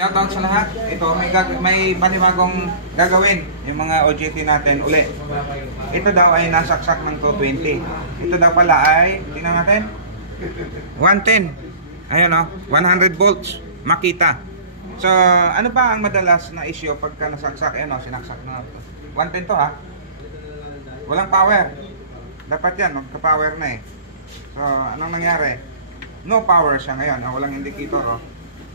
Shoutout sa lahat. Ito, may panibagong gagawin yung mga OJT natin uli. Ito daw ay nasaksak ng 220. Ito daw pala ay, tingnan natin, 110. Ayun o, 100 volts. Makita. So, ano ba ang madalas na issue pagka nasaksak? Ayun o, sinaksak na. 110 to ha. Walang power. Dapat yan, magka-power na eh. So, anong nangyari? No power siya ngayon. Walang indicator o.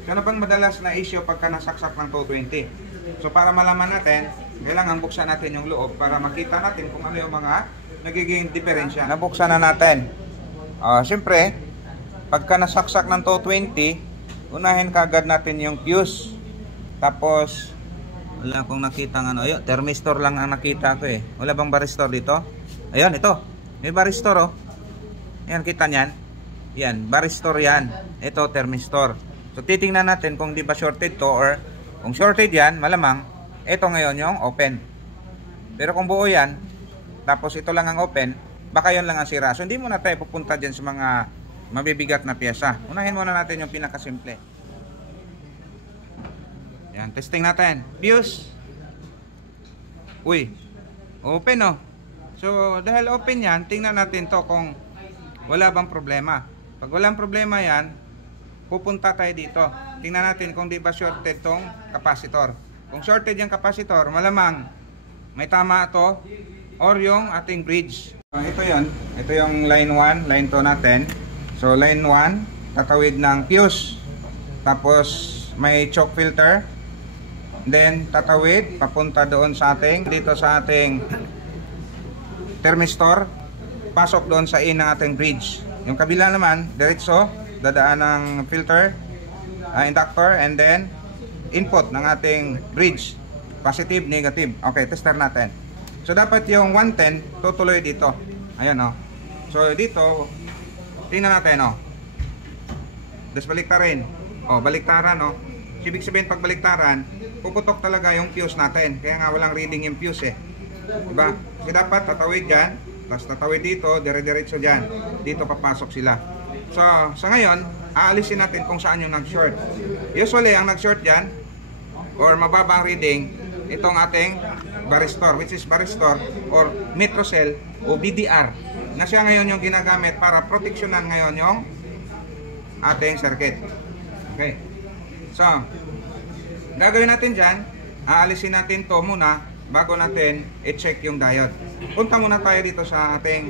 So, ano bang madalas na issue pagka nasaksak ng 220? So, para malaman natin, kailangan buksan natin yung loob para makita natin kung ano yung mga nagiging diferensya. Nabuksan na natin. Siyempre, pagka nasaksak ng 220, unahin kagad natin yung fuse. Tapos, wala akong nakita ng ano. Ayun, thermistor lang ang nakita ko eh. Wala bang varistor dito? Ayun, ito. May varistor oh. Ayan, kita nyan. Yan, varistor yan. Ito, thermistor. So, titingnan natin kung di ba shorted to or kung shorted yan, malamang, ito ngayon yung open. Pero kung buo yan, tapos ito lang ang open, baka yun lang ang sira. So, hindi muna tayo pupunta dyan sa mga mabibigat na pyesa. Unahin muna natin yung pinakasimple. Yan, testing natin. Fuse. Uy, open oh. So, dahil open yan, tingnan natin to kung wala bang problema. Pag walang problema yan, pupunta tayo dito. Tingnan natin kung di ba shorted tong capacitor. Kung shorted yung capacitor, malamang may tama to or yung ating bridge. So, ito yun. Ito yung line 1, line 2 natin. So, line 1, tatawid ng fuse. Tapos, may choke filter. Then, tatawid, papunta doon sa ating, dito sa ating thermistor. Pasok doon sa in ng ating bridge. Yung kabila naman, diretso, dadaan ng filter, inductor, and then input ng ating bridge. Positive, negative. Okay, tester natin. So, dapat yung 110 tutuloy dito. Ayan o. So, dito, tingnan natin o. Tapos baliktarin. O, baliktaran o. Ibig sabihin, pag baliktaran, puputok talaga yung fuse natin. Kaya nga walang reading yung fuse eh. Diba? Kasi dapat tatawid dyan, tapos tatawid dito, dire-diretso dyan. Dito papasok sila. So, sa ngayon, aalisin natin kung saan yung nag-short. Usually, ang nag-short dyan, or mababa ang reading, itong ating varistor, which is varistor, or metrocell, o BDR, na siya ngayon yung ginagamit para proteksyonan ngayon yung ating circuit. Okay. So, gagawin natin dyan, aalisin natin to muna, bago natin i-check yung diode. Punta muna tayo dito sa ating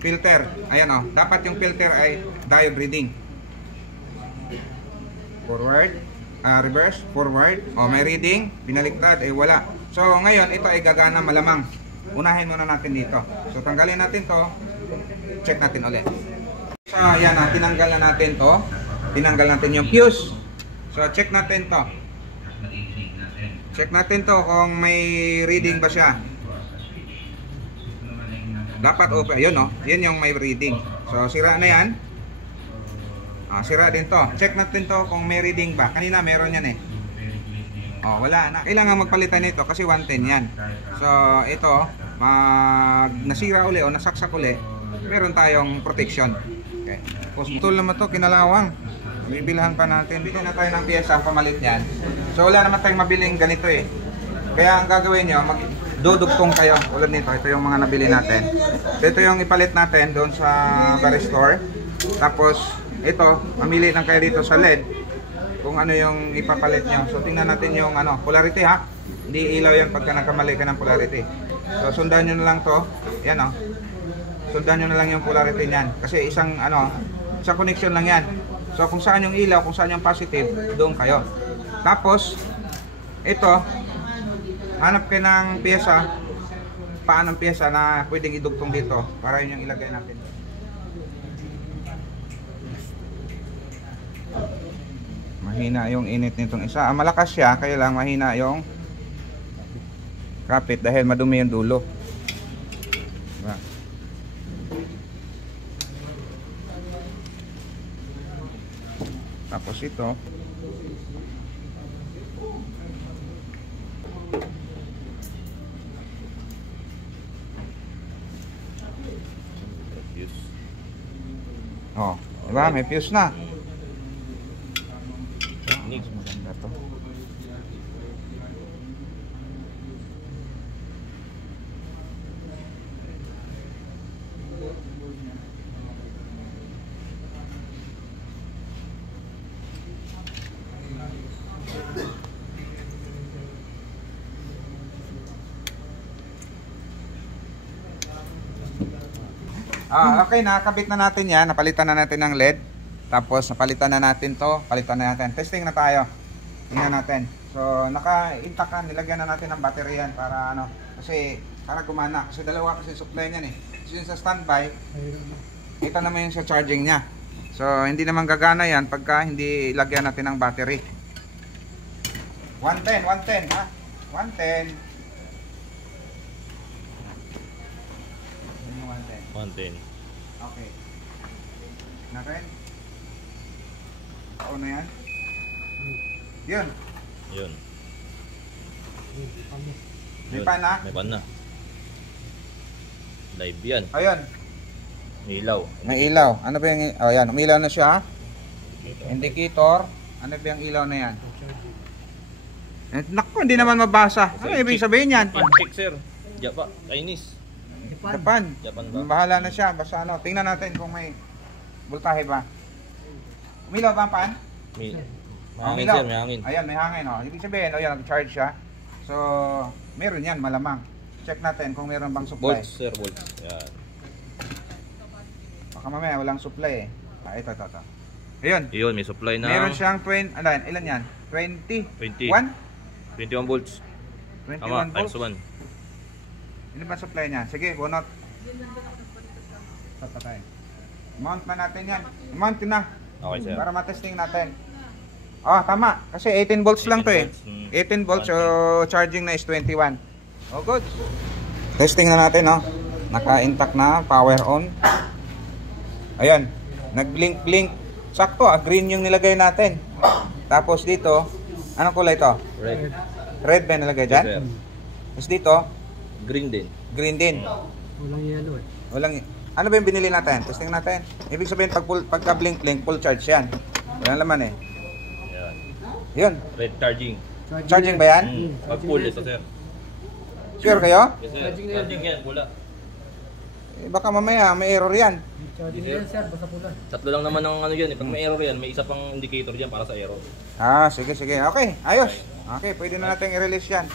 filter. Ayan o, dapat yung filter ay diode reading. Forward, reverse, forward. O, may reading, binaliktad, eh wala. So, ngayon, ito ay gagana malamang. Unahin muna natin dito. So, tanggalin natin to, check natin ulit. So, ayan na, tinanggal na natin to. Tinanggal natin yung fuse. So, check natin to. Check natin to kung may reading ba siya. Dapat open. Yun o. Yun yung may reading. So, sira na yan. Sira din to. Check natin to kung may reading ba. Kanina meron yan eh. Wala na. Kailangan magpalitan nito kasi 110 yan. So, ito, nasira uli o nasaksak uli, meron tayong protection. Okay. Tool naman to, kinalawang. Bibilhan pa natin. Bili na tayo ng pyesa, pamalit yan. So, wala naman tayong mabiling ganito eh. Kaya ang gagawin nyo, magdudugtong kayo. Ulad nito, ito yung mga nabili natin. So, ito yung ipalit natin doon sa varistor. Tapos, ito, mamili lang kayo dito sa LED kung ano yung ipapalit nyo. So, tingnan natin yung polarity ha. Hindi ilaw yan pagka nagkamali ka ng polarity. So, sundan nyo na lang to. Yan o. Sundan nyo na lang yung polarity nyan. Kasi isang connection lang yan. So, kung saan yung ilaw, kung saan yung positive, doon kayo. Tapos, ito, hanap kayo ng pyesa, paan ng pyesa na pwedeng idugtong dito para yun yung ilagay natin. Mahina yung init nitong isa. Malakas siya, kaya lang mahina yung kapit dahil madumi yung dulo. Diba? Tapos ito, diba? May fuse na. Maganda to. Okay, nakakabit na natin yan. Napalitan na natin ng LED. Tapos napalitan na natin to. Palitan na natin. Testing na tayo. Tingnan natin. So, naka-intact na. Nilagyan na natin ng battery yan para ano. Kasi, para gumana. Kasi dalawa kasi supply niyan eh. Kasi yung sa standby, ito naman yung sa charging niya. So, hindi naman gagana yan pagka hindi lagyan natin ng battery. 110 ha? 110. 110. Okay. Natin. Ano yan? Yun. Yun. May pan na? May pan na. Live yan. Ayun. May ilaw. May ilaw. Ano ba yung... Oh, yan. Umilaw na siya. Indicator. Ano ba yung ilaw na yan? Naku, hindi naman mabasa. Ano ibig sabihin yan? Check sir. Japan. Chinese. Japan. Japan ba? Bahala na siya. Basta ano. Tingnan natin kung may voltahe ba. Umilaw ba ang pan? May Oh, hangin umilaw. sir, may hangin. Ayan, may hangin. Oh. Ibig sabihin, oh, yan, nag-charge siya. So, meron yan, malamang. Check natin kung meron bang supply. Volts sir, volts. Yan. Baka mamaya walang supply eh. Ito. Ayun. Yun, may supply na. Meron siyang 20, ilan yan? 20? 20. 21 volts. 21 Tama, volts? times 1. Ano ba supply niya? Sige, bunot. Tatay. Mount na natin yan. Mount na. Okay sir. Para matesting natin. Tama. Kasi 18 volts lang to eh. 18 volts, so charging na is 21. Oh, good. Testing na natin, no? Naka-intact na, power on. Ayan. Nag-blink-blink. Sakto, green yung nilagay natin. Tapos dito, anong kulay to? Red. Red ba yung nilagay dyan? Yes, sir. Tapos dito, Green din. green din. Walang yellow eh. Ano ba yung binili natin? Testing natin. Ibig sabihin, pagka blink-blink, full charge yan. Walang laman eh. Yan. Yun. Red charging. Charging ba yan? Pag full ito sir. Sure kayo? Yes sir. Charging yan, pula. Baka mamaya may error yan. Charging na yan sir, basta pula. Tatlo lang naman ang ano yan. Pag may error yan, may isa pang indicator dyan para sa error. Sige. Okay, ayos. Okay, pwede na natin i-release yan.